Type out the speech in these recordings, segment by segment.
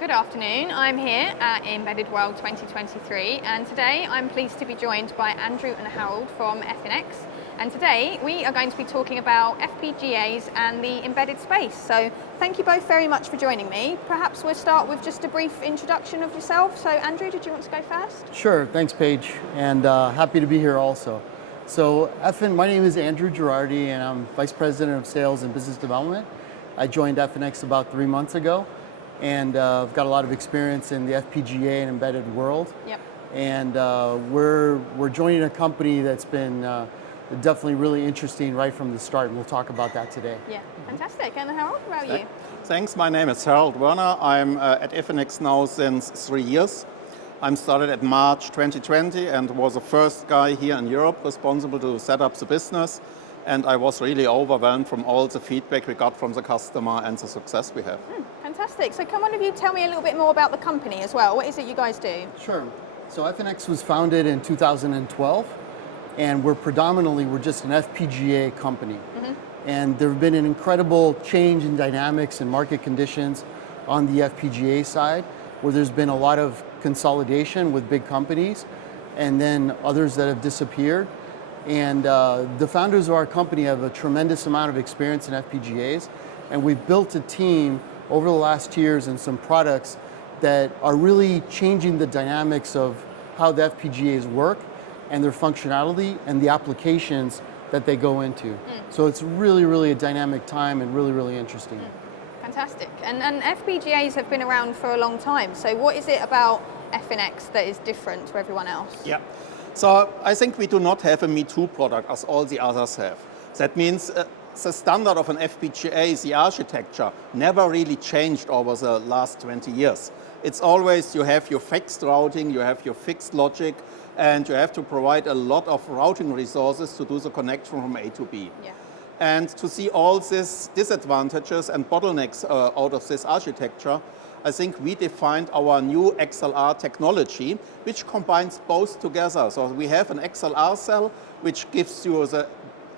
Good afternoon, I'm here at Embedded World 2023 and today I'm pleased to be joined by Andrew and Harald from Efinix, and today we are going to be talking about FPGAs and the embedded space. So thank you both very much for joining me. Perhaps we'll start with just a brief introduction of yourself. So Andrew, did you want to go first? Sure, thanks Paige, and happy to be here also. So my name is Andrew Girardi and I'm Vice President of Sales and Business Development. I joined Efinix about 3 months ago. And I've got a lot of experience in the FPGA and embedded world. Yep. And we're joining a company that's been definitely really interesting right from the start, and we'll talk about that today. Yeah, fantastic. And Harald, how about you? Thanks, my name is Harald Werner. I'm at Efinix now since 3 years. I started at March 2020 and was the first guy here in Europe responsible to set up the business. And I was really overwhelmed from all the feedback we got from the customer and the success we have. Fantastic. So can one of you tell me a little bit more about the company as well? What is it you guys do? Sure. So Efinix was founded in 2012, and we're just an FPGA company. And there have been an incredible change in dynamics and market conditions on the FPGA side, where there's been a lot of consolidation with big companies, and then others that have disappeared. And the founders of our company have a tremendous amount of experience in FPGAs, and we've built a team over the last years and some products that are really changing the dynamics of how the FPGAs work and their functionality and the applications that they go into. So it's really, really a dynamic time and really, really interesting. Fantastic. And FPGAs have been around for a long time. So what is it about Efinix that is different to everyone else? Yeah. So I think we do not have a Me Too product as all the others have. That means the standard of an FPGA, the architecture, never really changed over the last 20 years. It's always you have your fixed routing, you have your fixed logic, and you have to provide a lot of routing resources to do the connection from A to B. Yeah. And to see all these disadvantages and bottlenecks out of this architecture, I think we defined our new XLR technology, which combines both together. So we have an XLR cell, which gives you the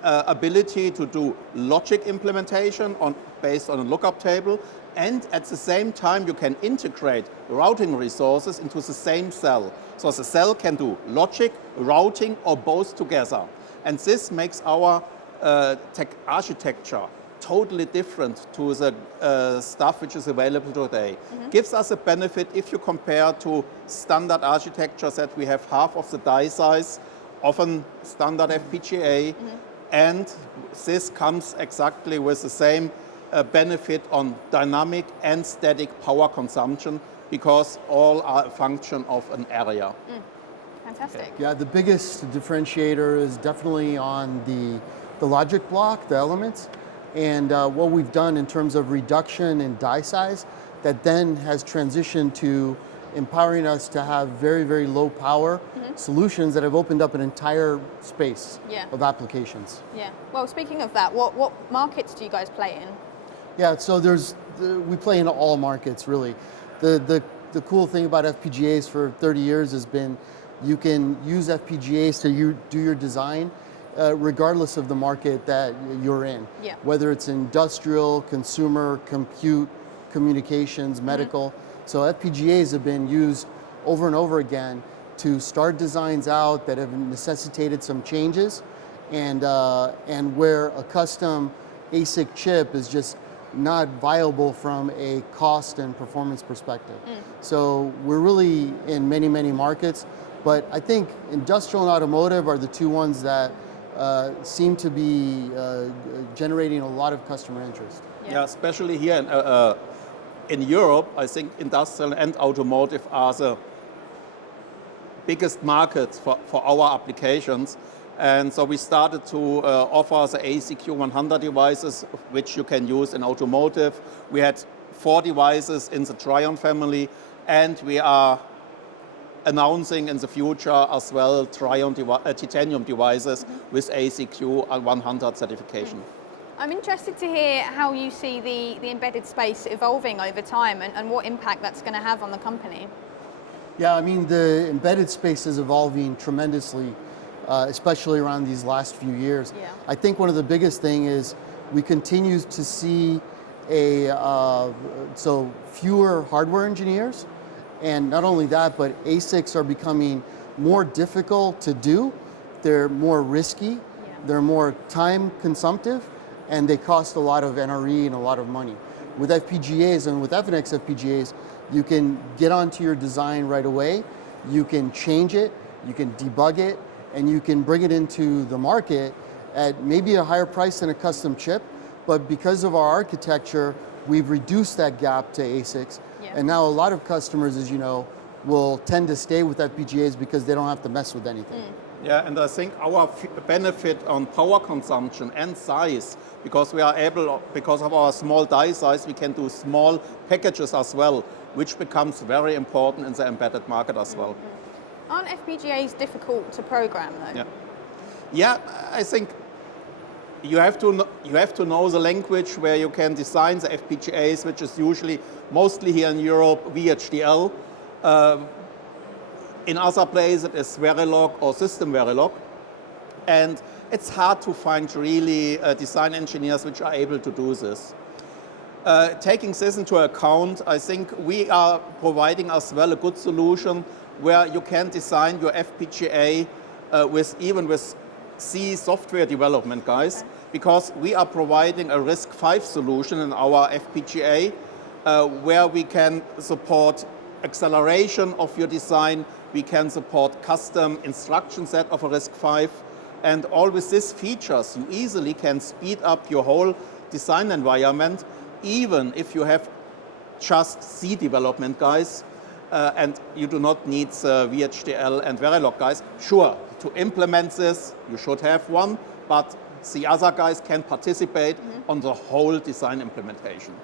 ability to do logic implementation based on a lookup table, and at the same time you can integrate routing resources into the same cell. So the cell can do logic, routing, or both together. And this makes our tech architecture totally different to the stuff which is available today. Gives us a benefit if you compare to standard architectures that we have half of the die size of a standard FPGA, and this comes exactly with the same benefit on dynamic and static power consumption, because all are a function of an area. Fantastic. Yeah, the biggest differentiator is definitely on the logic block, the elements. And what we've done in terms of reduction in die size, that then has transitioned to empowering us to have very, very low power solutions that have opened up an entire space of applications. Yeah. Well, speaking of that, what markets do you guys play in? Yeah, so we play in all markets, really. The cool thing about FPGAs for 30 years has been you can use FPGAs to do your design regardless of the market that you're in. Yeah. Whether it's industrial, consumer, compute, communications, medical. So FPGAs have been used over and over again to start designs out that have necessitated some changes, and where a custom ASIC chip is just not viable from a cost and performance perspective. So we're really in many, many markets, but I think industrial and automotive are the two ones that seem to be generating a lot of customer interest. Yeah, especially here in Europe, I think industrial and automotive are the biggest markets for our applications. And so we started to offer the ACQ100 devices, which you can use in automotive. We had 4 devices in the Trion family, and we are announcing in the future as well Trion titanium devices with ACQ100 certification. I'm interested to hear how you see the embedded space evolving over time and what impact that's going to have on the company. Yeah, I mean, the embedded space is evolving tremendously, especially around these last few years. Yeah. I think one of the biggest thing is we continue to see so fewer hardware engineers, and not only that, but ASICs are becoming more difficult to do. They're more risky, they're more time consumptive, and they cost a lot of NRE and a lot of money. With FPGAs and with Efinix FPGAs, you can get onto your design right away, you can change it, you can debug it, and you can bring it into the market at maybe a higher price than a custom chip, but because of our architecture, we've reduced that gap to ASICs, and now a lot of customers, as you know, will tend to stay with FPGAs because they don't have to mess with anything. Yeah, and I think our benefit on power consumption and size, because we are able, because of our small die size, we can do small packages as well, which becomes very important in the embedded market as well. Aren't FPGAs difficult to program though? Yeah, I think you have to know the language where you can design the FPGAs, which is usually mostly here in Europe VHDL. In other places it is Verilog or System Verilog, and it's hard to find really design engineers which are able to do this. Taking this into account, I think we are providing as well a good solution where you can design your FPGA even with C software development guys, because we are providing a RISC-V solution in our FPGA where we can support acceleration of your design, we can support custom instruction set of a RISC-V, and all with these features you easily can speed up your whole design environment, even if you have just C development guys and you do not need VHDL and Verilog guys. Sure, to implement this you should have one, but the other guys can participate on the whole design implementation.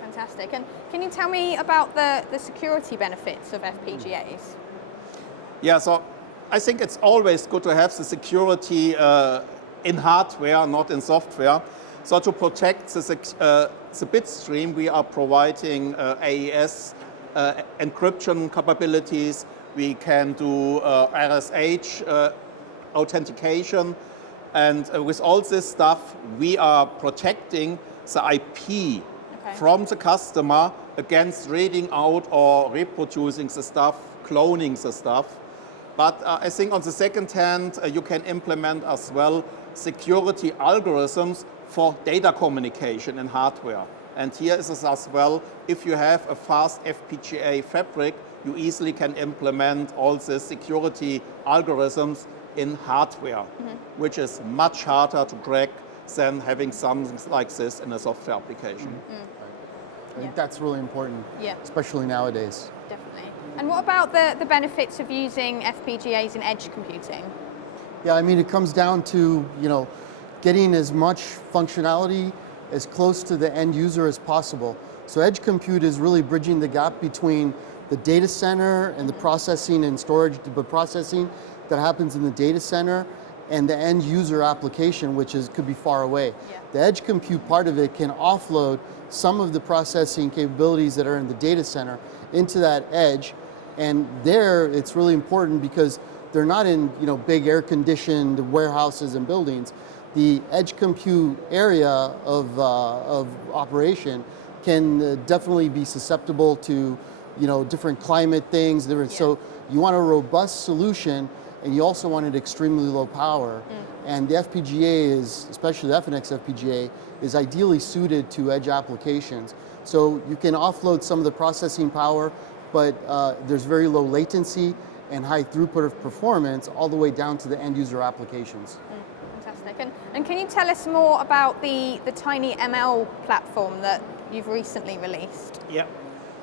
Fantastic. And can you tell me about the security benefits of FPGAs? Yeah, so I think it's always good to have the security in hardware, not in software. So to protect the bit stream, we are providing AES encryption capabilities. We can do RSH authentication. And with all this stuff, we are protecting the IP from the customer against reading out or reproducing the stuff, cloning the stuff. But I think on the second hand, you can implement as well security algorithms for data communication in hardware. And here is as well, if you have a fast FPGA fabric, you easily can implement all the security algorithms in hardware, which is much harder to crack than having something like this in a software application. I think that's really important, especially nowadays. Definitely. And what about the benefits of using FPGAs in edge computing? Yeah, I mean, it comes down to, getting as much functionality as close to the end user as possible. So edge compute is really bridging the gap between the data center and the processing and storage, but processing that happens in the data center and the end user application, which could be far away. The edge compute part of it can offload some of the processing capabilities that are in the data center into that edge, and there it's really important because they're not in big air-conditioned warehouses and buildings. The edge compute area of operation can definitely be susceptible to different climate things. So you want a robust solution, and you also want it extremely low power. And the FPGA is, especially the Efinix FPGA, is ideally suited to edge applications. So you can offload some of the processing power, but there's very low latency and high throughput of performance all the way down to the end user applications. Fantastic. And can you tell us more about the TinyML platform that you've recently released? Yeah.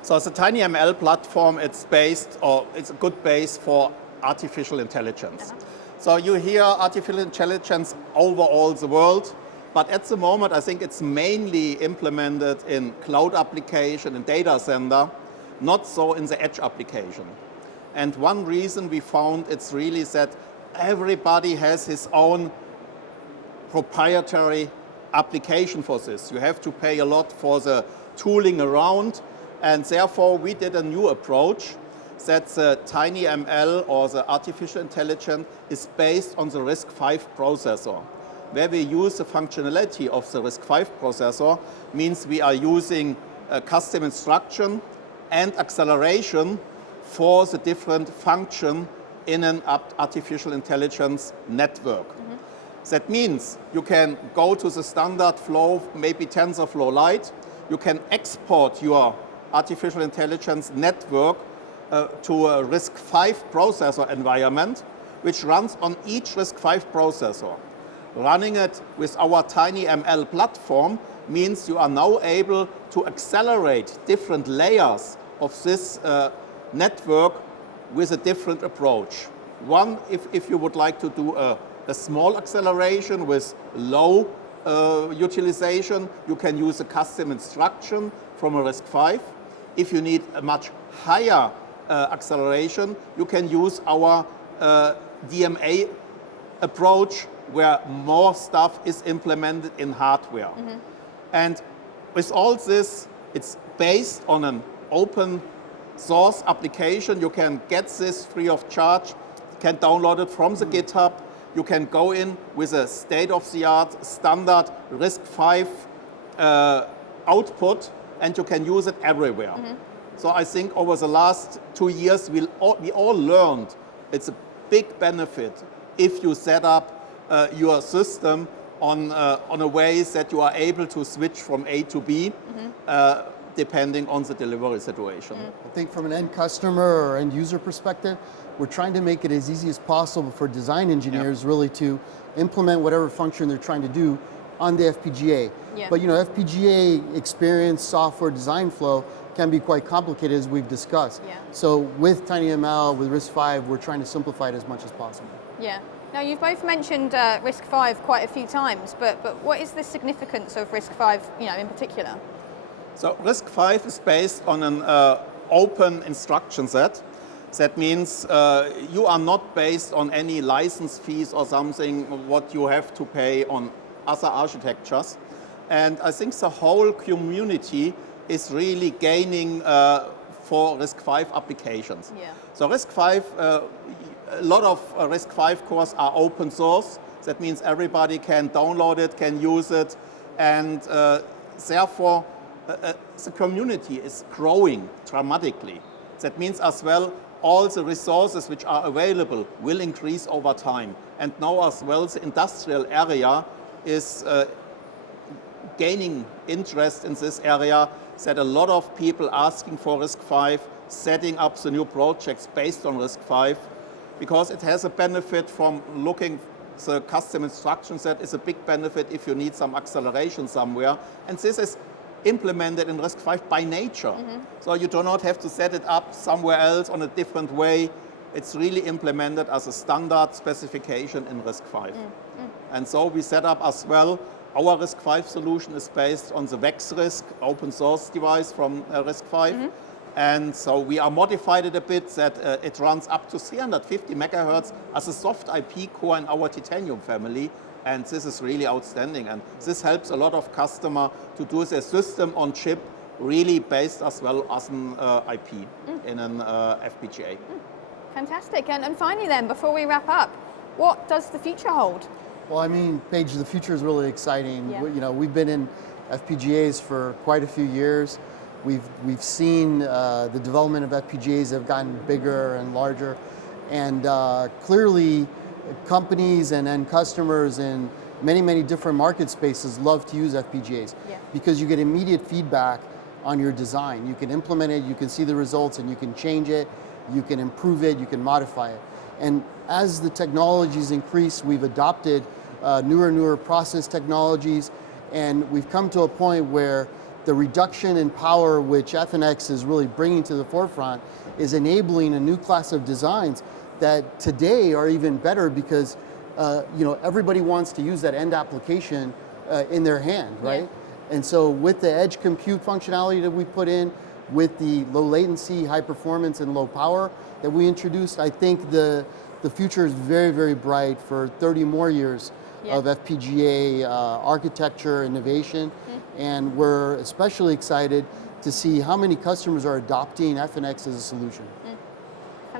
So the TinyML platform, it's a good base for artificial intelligence. So you hear artificial intelligence over all the world, but at the moment I think it's mainly implemented in cloud application and data center, not so in the edge application. And one reason we found it's really that everybody has his own proprietary application for this. You have to pay a lot for the tooling around, and therefore we did a new approach that the TinyML or the artificial intelligence is based on the RISC-V processor. where we use the functionality of the RISC-V processor, means we are using custom instruction and acceleration for the different function in an artificial intelligence network. That means you can go to the standard flow, maybe TensorFlow Lite. You can export your artificial intelligence network to a RISC-V processor environment, which runs on each RISC-V processor. Running it with our TinyML platform means you are now able to accelerate different layers of this network with a different approach. One, if you would like to do a small acceleration with low utilization, you can use a custom instruction from a RISC-V. If you need a much higher acceleration, you can use our DMA approach, where more stuff is implemented in hardware. And with all this, it's based on an open source application. You can get this free of charge, can download it from the GitHub. You can go in with a state-of-the-art standard RISC-V output, and you can use it everywhere. So I think over the last 2 years, we all learned it's a big benefit if you set up your system on a way that you are able to switch from A to B, depending on the delivery situation. I think from an end customer or end user perspective, we're trying to make it as easy as possible for design engineers really to implement whatever function they're trying to do on the FPGA. But FPGA experience, software design flow can be quite complicated, as we've discussed. So with TinyML, with RISC-V, we're trying to simplify it as much as possible. Now you've both mentioned RISC-V quite a few times, but what is the significance of RISC-V, in particular? So RISC-V is based on an open instruction set. That means you are not based on any license fees or something what you have to pay on other architectures. And I think the whole community is really gaining for RISC-V applications. So RISC-V, a lot of RISC-V cores are open source. That means everybody can download it, can use it, and therefore the community is growing dramatically. That means as well, all the resources which are available will increase over time. And now as well, the industrial area is gaining interest in this area, that a lot of people asking for RISC-V, setting up the new projects based on RISC-V, because it has a benefit from looking, the custom instruction set is a big benefit if you need some acceleration somewhere. And this is implemented in RISC-V by nature. So you do not have to set it up somewhere else on a different way. It's really implemented as a standard specification in RISC-V. And so we set up as well, our RISC-V solution is based on the VexRISC open source device from RISC-V. And so we are modified it a bit that it runs up to 350 megahertz as a soft IP core in our Titanium family. And this is really outstanding. And this helps a lot of customers to do their system on chip really based as well as an IP in an FPGA. Fantastic. And finally then, before we wrap up, what does the future hold? Well, I mean, Paige, the future is really exciting. We've been in FPGAs for quite a few years. We've seen the development of FPGAs have gotten bigger and larger, and clearly companies and end customers in many different market spaces love to use FPGAs because you get immediate feedback on your design. You can implement it, you can see the results, and you can change it, you can improve it, you can modify it. And as the technologies increase, we've adopted newer process technologies, and we've come to a point where the reduction in power which Efinix is really bringing to the forefront is enabling a new class of designs that today are even better because everybody wants to use that end application in their hand, right? And so with the edge compute functionality that we put in, with the low latency, high performance, and low power that we introduced, I think the future is very bright for 30 more years of FPGA architecture innovation. And we're especially excited to see how many customers are adopting Efinix as a solution.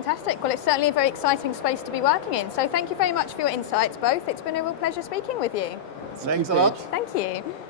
Fantastic. Well, it's certainly a very exciting space to be working in. So thank you very much for your insights both. It's been a real pleasure speaking with you. Thanks a lot. Thank you.